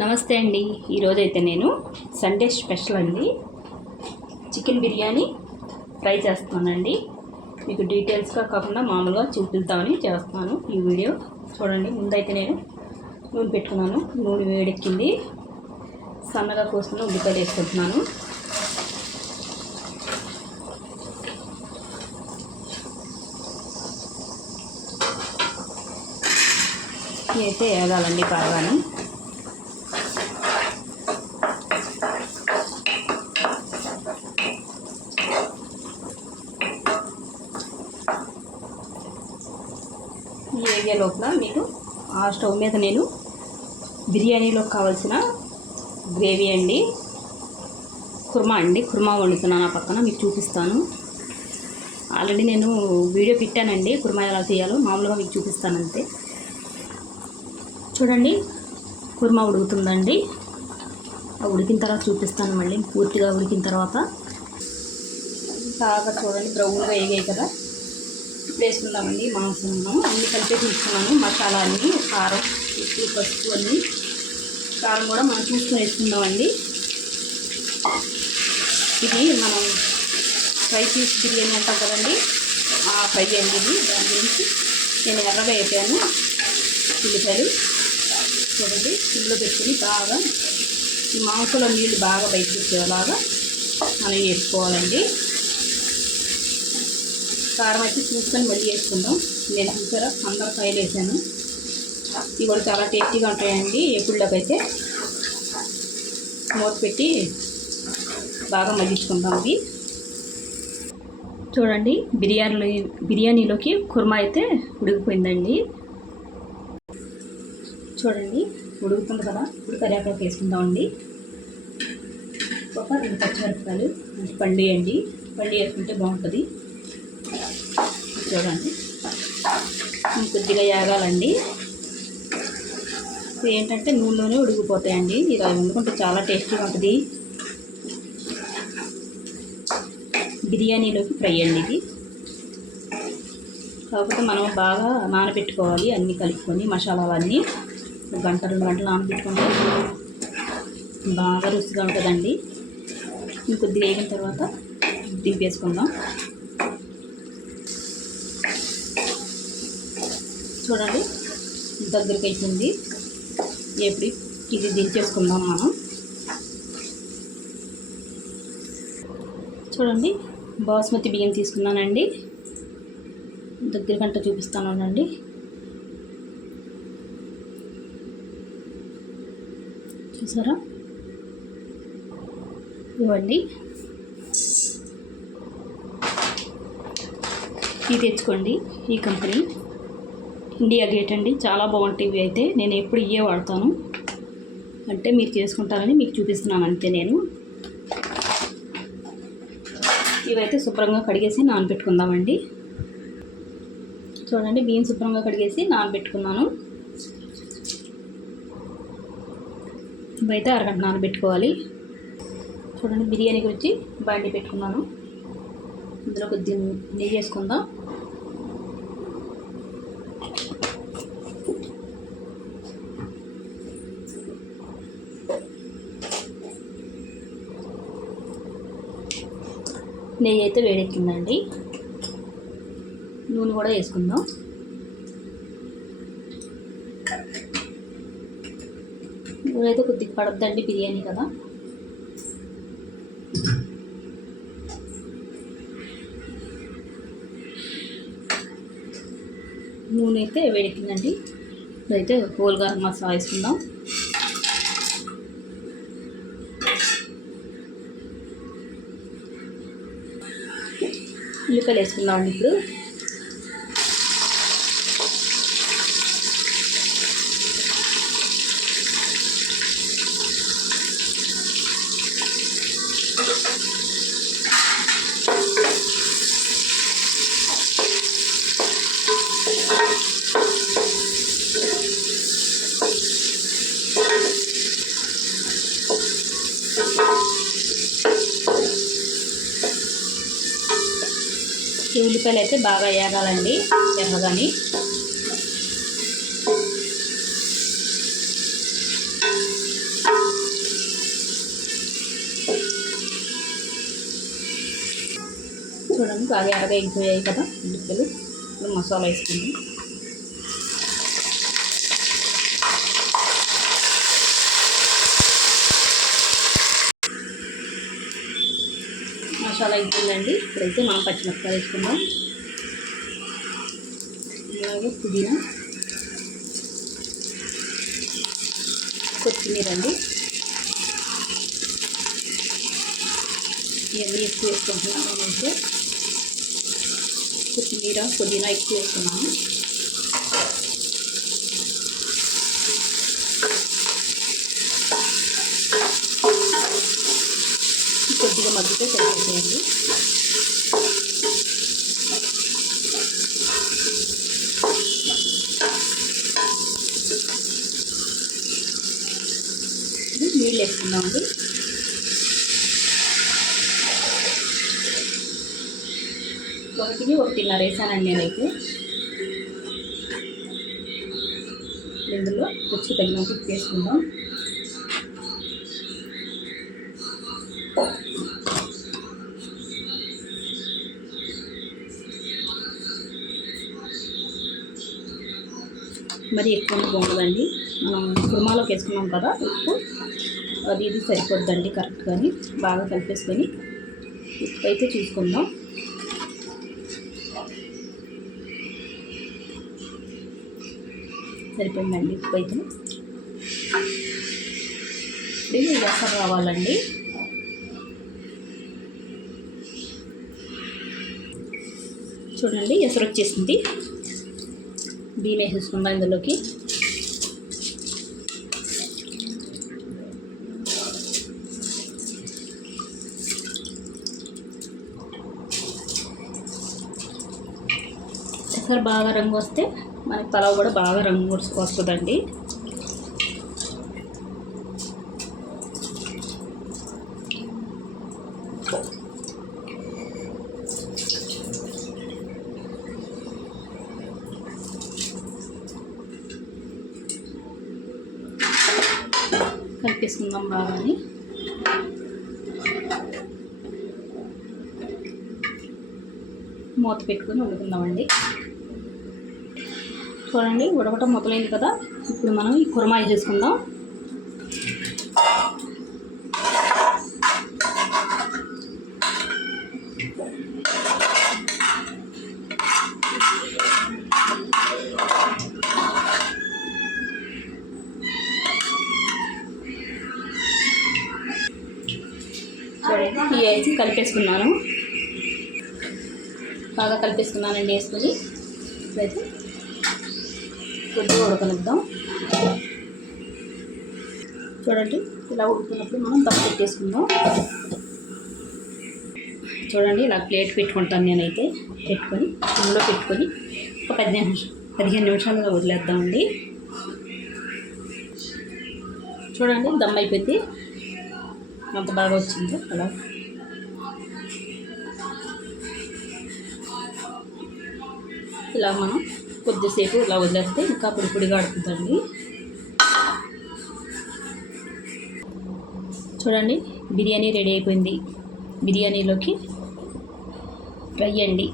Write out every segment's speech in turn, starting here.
నమస్తే అండి. ఈరోజు అయితే నేను సండే స్పెషల్ అండి. చికెన్ బిర్యానీ ఫ్రై చేస్తానండి మీకు డీటెయిల్స్గా కాకుండా మామూలుగా చూపిద్దామని చేస్తాను ఈ వీడియో చూడండి. ముందైతే నేను నూనె పెట్టుకున్నాను. నూనె వేడెక్కింది. సన్నగా కోసుకుని ఉల్లిపాయలు వేసుకుంటున్నాను. ఇవి అయితే వేగాలండి బాగాను అయ్యే లోపల మీకు ఆ స్టవ్ మీద నేను బిర్యానీలో కావాల్సిన గ్రేవీ అండి కుర్మా అండి. కుర్మా వండుతున్నాను ఆ పక్కన మీకు చూపిస్తాను. ఆల్రెడీ నేను వీడియో పెట్టానండి కుర్మా ఎలా చేయాలో. మామూలుగా మీకు చూపిస్తాను అంతే. చూడండి కుర్మా ఉడుకుతుందండి. ఉడికిన తర్వాత చూపిస్తాను మళ్ళీ పూర్తిగా ఉడికిన తర్వాత. బాగా చూడండి బ్రౌన్గా వేగాయి కదా. ఇప్పుడు వేసుకుందామండి మాంసం అన్ని కలిపి తీసుకున్నాను మసాలా అన్నీ కారం ఉప్పు పసుపు అన్ని. కారం కూడా మనం చూసుకుని వేసుకుందామండి. ఇది మనం ఫ్రై పీస్ బిర్యానీ అంటాం కదండి. ఆ ఫ్రై అండి ఇది దాని గురించి నేను ఎర్రగా వేపాను. ఉల్లిపాయలు చూడండి ఇందులో పెట్టుకొని బాగా ఈ మాంసంలో నీళ్ళు బాగా బయటకు వచ్చేలాగా మనం వేసుకోవాలండి. కారం అయితే చూసుకొని మళ్ళీ వేసుకుందాం. నేను చూసారా? అందరూ కాయలు వేసాను. ఇవి కూడా చాలా టేస్టీగా ఉంటాయండి ఎప్పుడులోకైతే. మూత పెట్టి బాగా మగ్గించుకుందాం ఇవి చూడండి బిర్యానీ బిర్యానీలోకి కుర్మా అయితే ఉడికిపోయిందండి. చూడండి ఉడుకుతుంది కదా? ఇప్పుడు కరివేపాకు వేసుకుందామండి. ఒక రెండు పచ్చిమిరపకాయలు మంచి పండు వేయండి. వేసుకుంటే బాగుంటుంది. చూడండి. కొద్దిగా యాగాలండి. ఇది ఏంటంటే నూనెలోనే ఉడికిపోతాయండి. ఇలా వండుకుంటే చాలా టేస్టీగా ఉంటుంది. బిర్యానీలోకి ఫ్రై అండి ఇది. కాకపోతే మనం బాగా నానబెట్టుకోవాలి అన్నీ కలుపుకొని మసాలాలన్నీ. గంట రెండు గంటలు నానబెట్టుకుంటే బాగా రుచిగా ఉంటుందండి. ఇంకొద్దిగా వేగిన తర్వాత దింపేసుకుందాం. చూడండి. దగ్గరికి అయిపోయింది ఎప్పుడు ఇది దించేసుకుందాం మనం. చూడండి బాస్మతి బియ్యం తీసుకున్నానండి. దగ్గర గంట చూపిస్తానండి చూసారా? ఇవ్వండి. ఇది తెచ్చుకోండి ఈ కంపెనీ. ఇండియా గేట్ అండి. చాలా బాగుంటాయి ఇవి అయితే. నేను ఎప్పుడు ఇవే వాడతాను. అంటే మీరు చేసుకుంటారని మీకు చూపిస్తున్నాను అంతే నేను. ఇవైతే శుభ్రంగా కడిగేసి నానబెట్టుకుందామండి. చూడండి బియ్యం శుభ్రంగా కడిగేసి నానబెట్టుకున్నాను. ఇవైతే అరగంట నానబెట్టుకోవాలి. చూడండి బిర్యానీ గురించి బండి పెట్టుకున్నాను. ఇందులో కొద్దిగా నెయ్యి వేసుకుందాం. నెయ్యి అయితే వేడెక్కిందండి. నూనె కూడా వేసుకుందాం. నూనె అయితే కొద్దిగా పడద్దండి బిర్యానీ కదా. నూనె అయితే వేడెక్కిందండి. ఇప్పుడైతే హోల్ గరం మసాలా వేసుకుందాం. ఉల్లిపాయలు వేసుకుందామండి ఇప్పుడు. ఈ ఉల్లిపాయలు అయితే బాగా వేగాలండి ఎర్రగాని. చూడండి బాగా ఎర్రగా ఎగ్జాయ్ అయ్యాయి కదా ఉల్లిపాయలు. మసాలా వేసుకుంటాం మసాలా అయిపోయిందండి. ఇప్పుడైతే మనం పచ్చిమిరపకాయలు వేసుకుందాం. అలాగే పుదీనా. కొత్తిమీర అండి. ఇవన్నీ ఎక్కువ వేసుకుంటున్నాను అయితే కొత్తిమీర పుదీనా ఎక్కువ వేసుకున్నాను కొద్దిగా మగ్గితే సరిపోతాయండి ఇది నీళ్ళు వేసుకున్నామండి ఒకటికి ఒకటిన్నర వేసానండి నేనైతే. ఇందులో రుచి తగినంత ఉప్పు వేసుకుందాం. మరి ఎక్కువ బాగుంటుందండి. మనం కుర్మాలోకి వేసుకున్నాం కదా ఉప్పు. అది ఇది సరిపోద్దండి కరెక్ట్గాని బాగా కలిపేసుకొని ఉప్పు అయితే చూసుకుందాం. సరిపోయిందండి ఉప్పు అయితే ఇది రసం రావాలండి చూడండి ఎసరు వచ్చేసింది బియ్యం వేసేసుకుందాం ఇందులోకి. ఎసరు బాగా రంగు వస్తే మనకి పలావ్ కూడా బాగా రంగు వస్తుందండి. కలిపేసుకుందాం బాగాని. మూత పెట్టుకొని వండుకుందామండి చూడండి ఉడకటం మొదలైంది కదా. ఇప్పుడు మనం ఈ కురమాయి చేసుకుందాం. వేసి కలిపేసుకున్నాను. బాగా కలిపేసుకున్నానండి వేసుకొని ఇప్పుడైతే కొద్దిగా ఉడకనిద్దాం. చూడండి ఇలా ఉడుకున్నప్పుడు మనం దమ్ పెట్టేసుకుందాం. చూడండి ఇలా ప్లేట్ పెట్టుకుంటాను నేనైతే. పెట్టుకొని ఇందులో పెట్టుకొని ఒక పదిహేను నిమిషం పదిహేను నిమిషాలుగా వదిలేద్దామండి. చూడండి దమ్ అయిపోతే అంత బాగా వచ్చిందో. అలా ఇలా మనం కొద్దిసేపు ఇలా వదిలేస్తే ఇంకా పొడి పొడిగా అడుగుతుంది చూడండి బిర్యానీ రెడీ అయిపోయింది. బిర్యానీలోకి ఫ్రై అండి.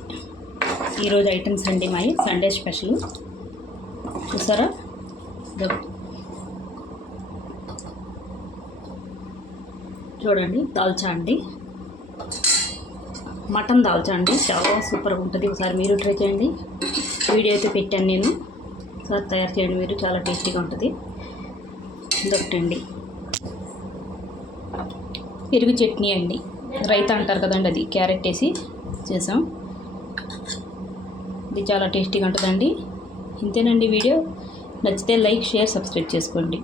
ఈరోజు ఐటమ్స్ అండి మావి. Sunday special. చూసారా? చూడండి దాల్చా అండి మటన్ దాల్చా అండి చాలా సూపర్గా ఉంటుంది. ఒకసారి మీరు ట్రై చేయండి. వీడియో అయితే పెట్టాను నేను. ఒకసారి తయారు చేయండి మీరు చాలా టేస్టీగా ఉంటుంది. దొరకండి పెరుగు చట్నీ అండి. రైతా అంటారు కదండి అది క్యారెట్ వేసి చేసాం. ఇది చాలా టేస్టీగా ఉంటుందండి. ఇంతేనండి వీడియో. నచ్చితే లైక్ షేర్ సబ్స్క్రైబ్ చేసుకోండి.